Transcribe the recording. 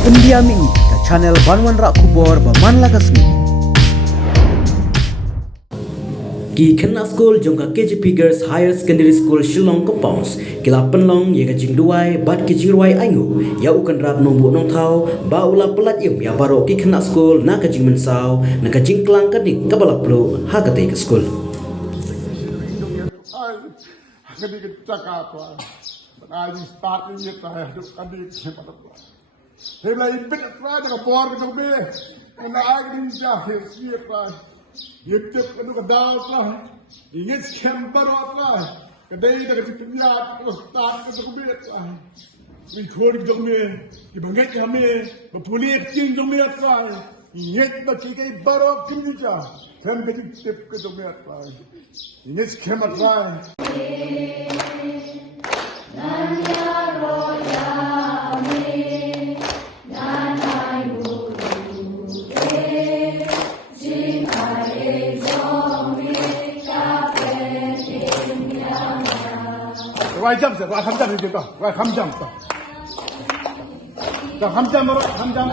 Pendiam ini ke channel Banwan Rak Kubor Baman Lagasmi. Ki kena school jongka KGP Girls Higher Secondary School Shillong Compounds kila penlong ye ka jingduai bat ki jirwai aingu ya ukan rap nombu nong thau ba ula pelat im ya baro ki kena school na ka jing mensau na ka jing klang ka ning ka balap lu ha ka te ka school kadi cakap apa ai start ni ta duk kadi sempat apa hebla ibit tra da bor ka be na ai din ja he siet pa yetep anu ka dal tra ingit skembar tra kadai da ka tinya ko start ka be tra ni khod jong me ki bangai ka me ba puli ting jong me tra ingit ba ki kai baro kin ja kan ka tip ka jong me tra ingit skembar tra Wai jam se, wai hamjam ni kita, wai hamjam ta. Dah hamjam, hamjam.